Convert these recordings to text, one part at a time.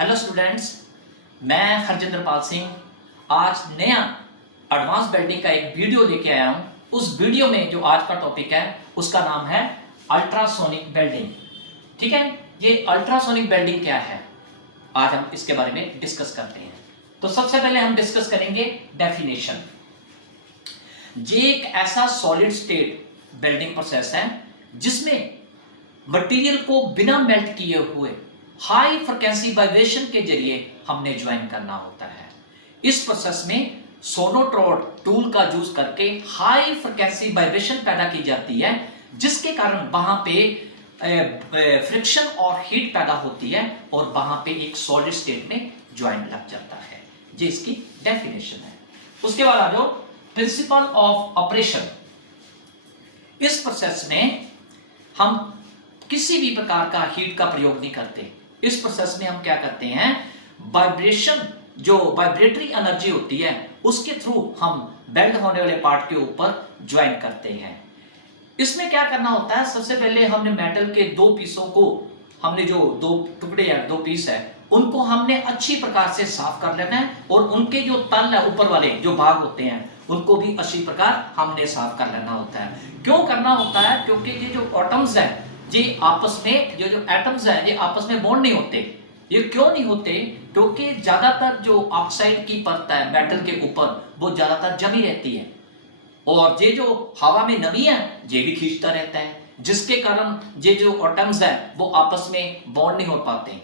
Hello students, मैं हरजिंदर पाल सिंह आज नया एडवांस वेल्डिंग का एक वीडियो लेके आया हूं। उस वीडियो में जो आज का टॉपिक है उसका नाम है अल्ट्रासोनिक वेल्डिंग। ठीक है, ये अल्ट्रासोनिक वेल्डिंग क्या है, आज हम इसके बारे में डिस्कस करते हैं। तो सबसे पहले हम डिस्कस करेंगे डेफिनेशन। ये एक ऐसा सॉलिड स्टेट वेल्डिंग प्रोसेस है जिसमें मटेरियल को बिना मेल्ट किए हुए हाई फ्रिक्वेंसी वाइब्रेशन के जरिए हमने ज्वाइन करना होता है। इस प्रोसेस में सोनोट्रोड टूल का यूज करके हाई फ्रिक्वेंसी वाइब्रेशन पैदा की जाती है, जिसके कारण वहां पे फ्रिक्शन और हीट पैदा होती है और वहां पे एक सॉलिड स्टेट में ज्वाइन लग जाता है। ये इसकी डेफिनेशन है। उसके बाद आ जाओ प्रिंसिपल ऑफ ऑपरेशन। इस प्रोसेस में हम किसी भी प्रकार का हीट का प्रयोग नहीं करते। इस प्रोसेस में हम क्या करते हैं, वाइब्रेशन जो वाइब्रेटरी एनर्जी होती है उसके थ्रू हम बेल्ट होने वाले पार्ट के ऊपर ज्वाइन करते हैं। इसमें क्या करना होता है, सबसे पहले हमने मेटल के दो पीसों को, हमने जो दो टुकड़े या दो पीस है उनको हमने अच्छी प्रकार से साफ कर लेना है और उनके जो तल है ऊपर वाले जो भाग होते हैं उनको भी अच्छी प्रकार हमने साफ कर लेना होता है। क्यों करना होता है, क्योंकि ये जो एटम्स है ये आपस में जो एटम्स है ये आपस में बॉन्ड नहीं होते। ये क्यों नहीं होते, क्योंकि ज्यादातर जो ऑक्साइड की परत है मेटल के ऊपर वो ज्यादातर जमी रहती है और ये जो हवा में नमी है ये भी खींचता रहता है, जिसके कारण ये जो एटम्स है वो आपस में बॉन्ड नहीं हो पाते।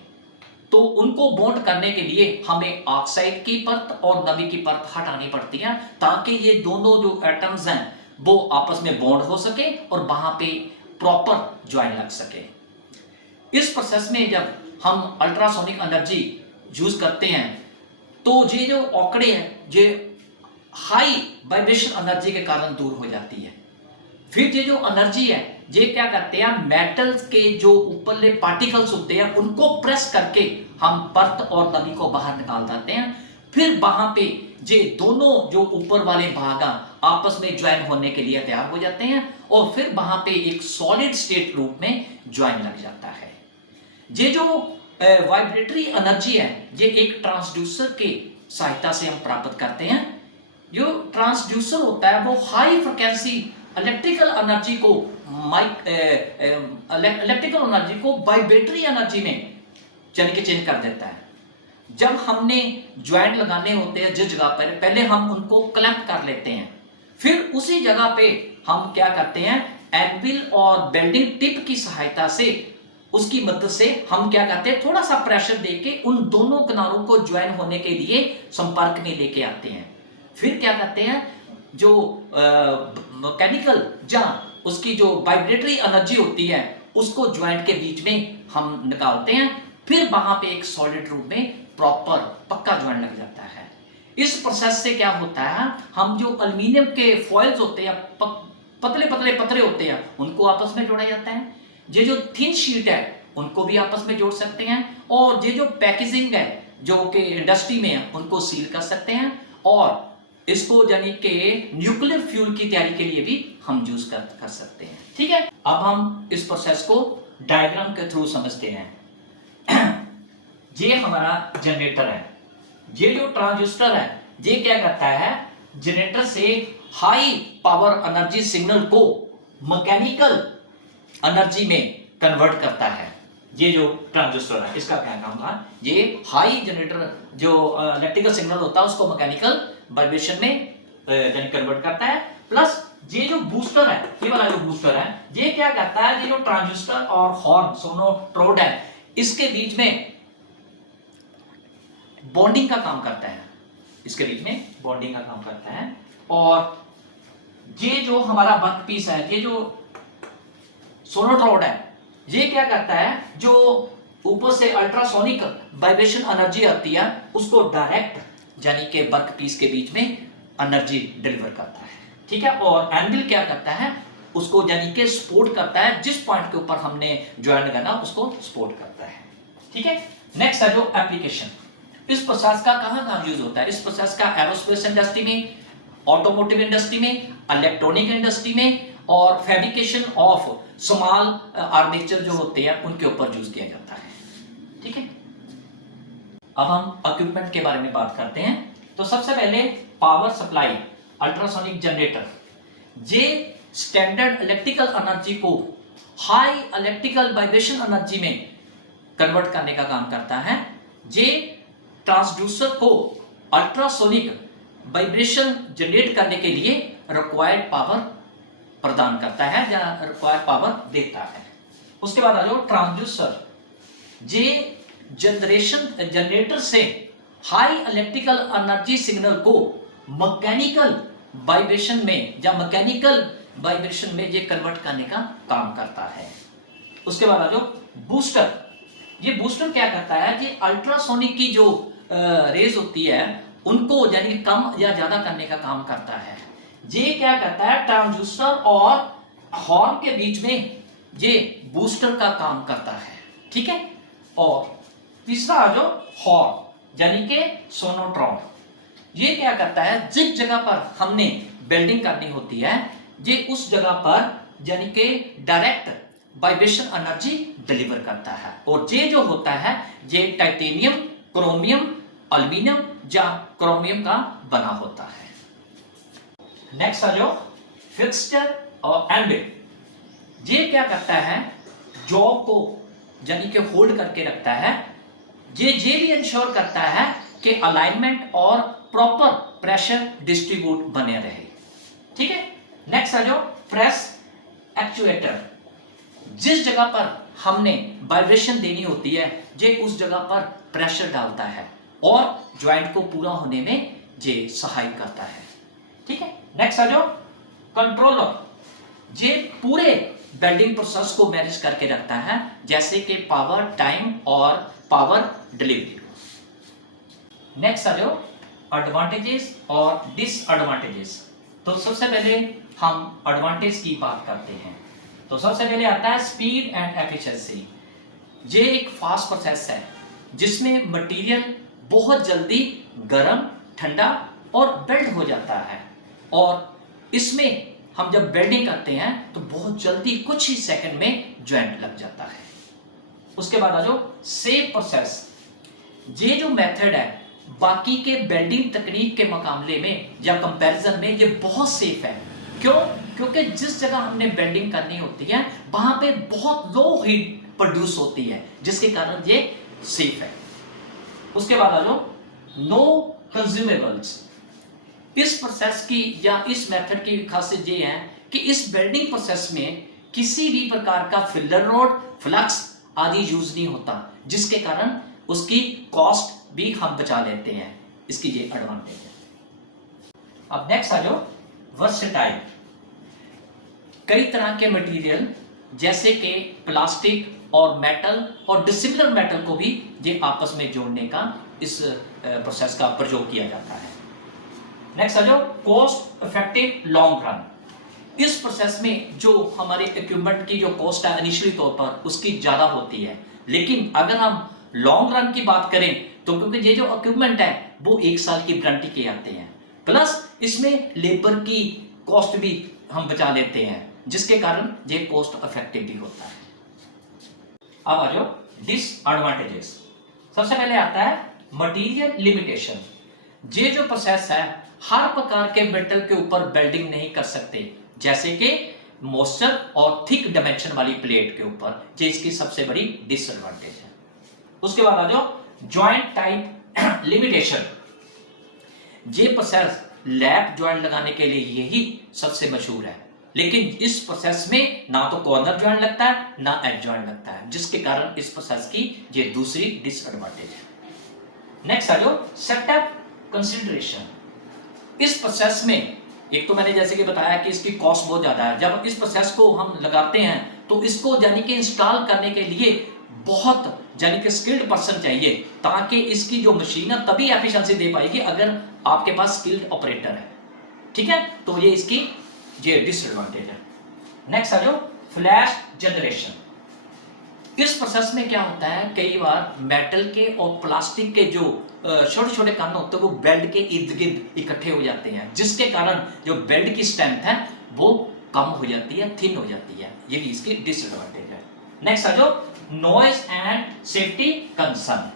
तो उनको बॉन्ड करने के लिए हमें ऑक्साइड की परत और नमी की परत हटानी पड़ती है ताकि ये दोनों जो एटम्स हैं वो आपस में बॉन्ड हो सके और वहां पे प्रॉपर ज्वाइन लग सके। इस प्रोसेस में जब हम अल्ट्रासोनिक एनर्जी यूज करते हैं तो ये जो औकड़े हैं ये हाई वाइब्रेशन एनर्जी के कारण दूर हो जाती है। फिर ये जो एनर्जी है ये क्या करते हैं, मेटल्स के जो ऊपरले पार्टिकल्स होते हैं उनको प्रेस करके हम परत और नमी को बाहर निकाल देते हैं। फिर वहां पे ये दोनों जो ऊपर वाले भाग आपस में ज्वाइन होने के लिए तैयार हो जाते हैं और फिर वहां पे एक सॉलिड स्टेट रूप में ज्वाइन लग जाता है। ये जो वाइब्रेटरी एनर्जी है ये एक ट्रांसड्यूसर के सहायता से हम प्राप्त करते हैं। जो ट्रांसड्यूसर होता है वो हाई फ्रिक्वेंसी इलेक्ट्रिकल एनर्जी को वाइब्रेटरी एनर्जी में यानी कि चेंज कर देता है। जब हमने ज्वाइंट लगाने होते हैं जिस जगह पर, पहले हम उनको कलेक्ट कर लेते हैं, फिर उसी जगह पे हम क्या करते हैं, एनविल और बेल्डिंग टिप की सहायता से उसकी मदद से हम क्या करते हैं, थोड़ा सा प्रेशर देके उन दोनों किनारों को ज्वाइन होने के लिए संपर्क में लेके आते हैं। फिर क्या करते हैं, जो मैकेनिकल जहां उसकी जो वाइब्रेटरी एनर्जी होती है उसको ज्वाइंट के बीच में हम निकालते हैं। फिर वहां पे एक सॉलिड रूप में प्रॉपर पक्का ज्वाइंट लग जाता है। इस प्रोसेस से क्या होता है, हम जो एल्युमिनियम के फॉइल्स होते हैं पतले पतले पतरे होते हैं उनको आपस में जोड़ा जाता है। ये जो थिन शीट है उनको भी आपस में जोड़ सकते हैं और ये जो पैकेजिंग है जो कि इंडस्ट्री में है उनको सील कर सकते हैं और इसको यानी कि न्यूक्लियर फ्यूल की तैयारी के लिए भी हम यूज कर सकते हैं। ठीक है, अब हम इस प्रोसेस को डायग्राम के थ्रू समझते हैं। ये हमारा जनरेटर है। ये जो ट्रांजिस्टर है ये क्या करता है, जनरेटर से हाई पावर एनर्जी सिग्नल को मैकेनिकल एनर्जी में कन्वर्ट करता है। ये जो ट्रांजिस्टर है इसका क्या काम था, ये हाई जनरेटर जो इलेक्ट्रिकल सिग्नल होता है उसको मैकेनिकल वाइब्रेशन में यानी कन्वर्ट करता है। प्लस ये जो बूस्टर है, ये वाला जो बूस्टर है ये क्या करता है, ये जो ट्रांजिस्टर और हॉर्न सोनोट्रोड है इसके बीच में बॉन्डिंग का काम करता है। इसके बीच में बॉन्डिंग का काम करता है और ये जो हमारा वर्कपीस है, ये जो सोनोट्रोड है ये क्या करता है, जो ऊपर से अल्ट्रासोनिक वाइब्रेशन एनर्जी आती है उसको डायरेक्ट यानी कि वर्कपीस के बीच में एनर्जी डिलीवर करता है। ठीक है, और एनविल क्या करता है, उसको यानी कि सपोर्ट करता है, जिस पॉइंट के ऊपर हमने ज्वाइन करना उसको सपोर्ट करता है। ठीक है, नेक्स्ट है जो एप्लीकेशन। इस प्रोसेस का कहां यूज होता है, इस प्रोसेस का एरोस्पेस इंडस्ट्री में, ऑटोमोटिव इंडस्ट्री में, इलेक्ट्रॉनिक इंडस्ट्री में और फैब्रिकेशन ऑफ स्मॉल आर्मेचर जो होते हैं उनके ऊपर यूज किया जाता है। ठीक है, अब हम इक्विपमेंट के बारे में बात करते हैं। तो सबसे पहले पावर सप्लाई अल्ट्रासोनिक जनरेटर, जे स्टैंडर्ड इलेक्ट्रिकल एनर्जी को हाई इलेक्ट्रिकल वाइब्रेशन एनर्जी में कन्वर्ट करने का काम करता है। जे ट्रांसड्यूसर को अल्ट्रासोनिक वाइब्रेशन जनरेट करने के लिए रिक्वायर्ड पावर प्रदान करता है या रिक्वायर्ड पावर देता है। उसके बाद आ जाओ ट्रांसड्यूसर, जे जनरेटर से हाई इलेक्ट्रिकल एनर्जी सिग्नल को मैकेनिकल वाइब्रेशन में या मैकेनिकल वाइब्रेशन में ये कन्वर्ट करने का काम करता है। उसके बाद आ जाओ बूस्टर, ये बूस्टर क्या करता है, ये अल्ट्रासोनिक की जो रेज होती है उनको यानी कि कम या ज्यादा करने का काम करता है। ये क्या करता है, ट्रांसड्यूसर और हॉर्न के बीच में ये बूस्टर का काम करता है, ठीक है। और तीसरा आ जाओ हॉर्न यानी कि सोनोट्रॉन, ये क्या करता है, जिस जगह पर हमने वेल्डिंग करनी होती है ये उस जगह पर यानी कि डायरेक्ट वाइब्रेशन एनर्जी डिलीवर करता है। और ये जो होता है ये टाइटेनियम, क्रोमियम, एल्यूमिनियम या क्रोमियम का बना होता है। नेक्स्ट आ जाओ फिक्सचर और एम्बिट, ये क्या करता है, जॉब को यानी कि होल्ड करके रखता है। ये भी इंश्योर करता है कि अलाइनमेंट और प्रॉपर प्रेशर डिस्ट्रीब्यूट बने रहे, ठीक है। नेक्स्ट आ जाओ प्रेस एक्चुएटर, जिस जगह पर हमने वाइब्रेशन देनी होती है ये उस जगह पर प्रेशर डालता है और ज्वाइंट को पूरा होने में ये सहायक करता है, ठीक है। नेक्स्ट आ जाओ कंट्रोलर, ये पूरे वेल्डिंग प्रोसेस को मैनेज करके रखता है, जैसे कि पावर, टाइम और पावर डिलीवरी। नेक्स्ट आ जाओ एडवांटेजेस और डिसएडवांटेजेस। तो सबसे पहले हम एडवांटेज की बात करते हैं। तो सबसे पहले आता है स्पीड एंड एफिशिएंसी। ये एक फास्ट प्रोसेस है जिसमें मटेरियल बहुत जल्दी गर्म, ठंडा और बेल्ट हो जाता है, और इसमें हम जब वेल्डिंग करते हैं तो बहुत जल्दी कुछ ही सेकंड में ज्वाइंट लग जाता है। उसके बाद आ जाओ सेफ प्रोसेस, ये जो मेथड है बाकी के वेल्डिंग तकनीक के मुकाबले में या कंपैरिजन में ये बहुत सेफ है। क्यों? क्योंकि जिस जगह हमने वेल्डिंग करनी होती है वहां पे बहुत लो हीट प्रोड्यूस होती है, जिसके कारण ये सेफ है। उसके बाद आ जाओ नो कंज्यूमेबल्स, इस प्रोसेस की या इस मेथड की खासियत ये है कि इस वेल्डिंग प्रोसेस में किसी भी प्रकार का फिलर रोड, फ्लक्स आदि यूज नहीं होता, जिसके कारण उसकी कॉस्ट भी हम बचा लेते हैं। इसकी ये एडवांटेज है। अब नेक्स्ट आ जाओ वर्सेटाइल, कई तरह के मटेरियल जैसे कि प्लास्टिक और मेटल और डिसिमिलर मेटल को भी ये आपस में जोड़ने का इस प्रोसेस का प्रयोग किया जाता है। नेक्स्ट आ जाओ कॉस्ट इफेक्टिव लॉन्ग रन, इस प्रोसेस में जो हमारे इक्विपमेंट की जो कॉस्ट है इनिशियली तौर पर उसकी ज्यादा होती है, लेकिन अगर हम लॉन्ग रन की बात करें तो क्योंकि ये जो इक्विपमेंट है वो 1 साल की वारंटी के आते हैं, प्लस इसमें लेबर की कॉस्ट भी हम बचा लेते हैं, जिसके कारण ये कॉस्ट इफेक्टिव भी होता है। अब आ जाओ डिसएडवांटेजेस। सबसे पहले आता है मटेरियल लिमिटेशन, ये जो प्रोसेस है हर प्रकार के मेटल के ऊपर वेल्डिंग नहीं कर सकते, जैसे कि मॉइस्चर और थिक डायमेंशन वाली प्लेट के ऊपर, ये इसकी सबसे बड़ी डिसएडवांटेज है। उसके बाद आ जाओ जॉइंट टाइप लिमिटेशन, ये प्रोसेस लैप जॉइंट लगाने के लिए यही सबसे मशहूर है, लेकिन इस प्रोसेस में ना तो कॉर्नर जॉइंट लगता है ना एज जॉइंट लगता है, जिसके कारण इस प्रोसेस की ये दूसरी डिसएडवांटेज है। नेक्स्ट आ जाओ सेटअप कंसीडरेशन, इस प्रोसेस में एक तो मैंने जैसे कि बताया कि इसकी कॉस्ट बहुत ज्यादा है। जब इस प्रोसेस को हम लगाते हैं तो इसको यानी कि इंस्टॉल करने के लिए बहुत यानी कि स्किल्ड पर्सन चाहिए, ताकि इसकी जो मशीन है तभी एफिशिएंसी दे पाएगी अगर आपके पास स्किल्ड ऑपरेटर है, ठीक है। तो ये इसकी ये डिसएडवांटेज है। नेक्स्ट आ जाओ फ्लैश जनरेशन, इस प्रोसेस में क्या होता है कई बार मेटल के और प्लास्टिक के जो छोटे छोटे कण होते हैं वो बेल्ट के इर्द गिर्द इकट्ठे हो जाते हैं, जिसके कारण जो बेल्ट की स्ट्रेंथ है वो कम हो जाती है, थिन हो जाती है, ये भी इसकी डिसएडवांटेज है। नेक्स्ट आ जाओ नॉइज एंड सेफ्टी कंसर्न,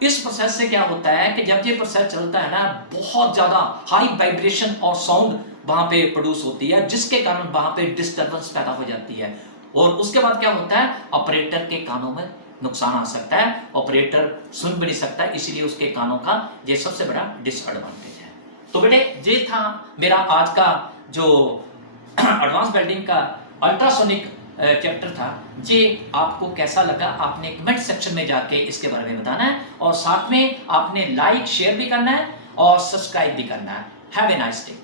इस प्रोसेस से क्या होता है कि जब ये प्रोसेस चलता है ना, बहुत ज्यादा हाई वाइब्रेशन और साउंड वहां पे प्रोड्यूस होती है, जिसके कारण वहां पे डिस्टर्बेंस पैदा हो जाती है। और उसके बाद क्या होता है, ऑपरेटर के कानों में नुकसान आ सकता है, ऑपरेटर सुन भी नहीं सकता है, इसीलिए उसके कानों का ये सबसे बड़ा डिसएडवांटेज है। तो बेटे ये था मेरा आज का जो एडवांस वेल्डिंग का अल्ट्रासोनिक चैप्टर था। ये आपको कैसा लगा आपने कमेंट सेक्शन में जाके इसके बारे में बताना है, और साथ में आपने लाइक शेयर भी करना है और सब्सक्राइब भी करना है। Have a nice day.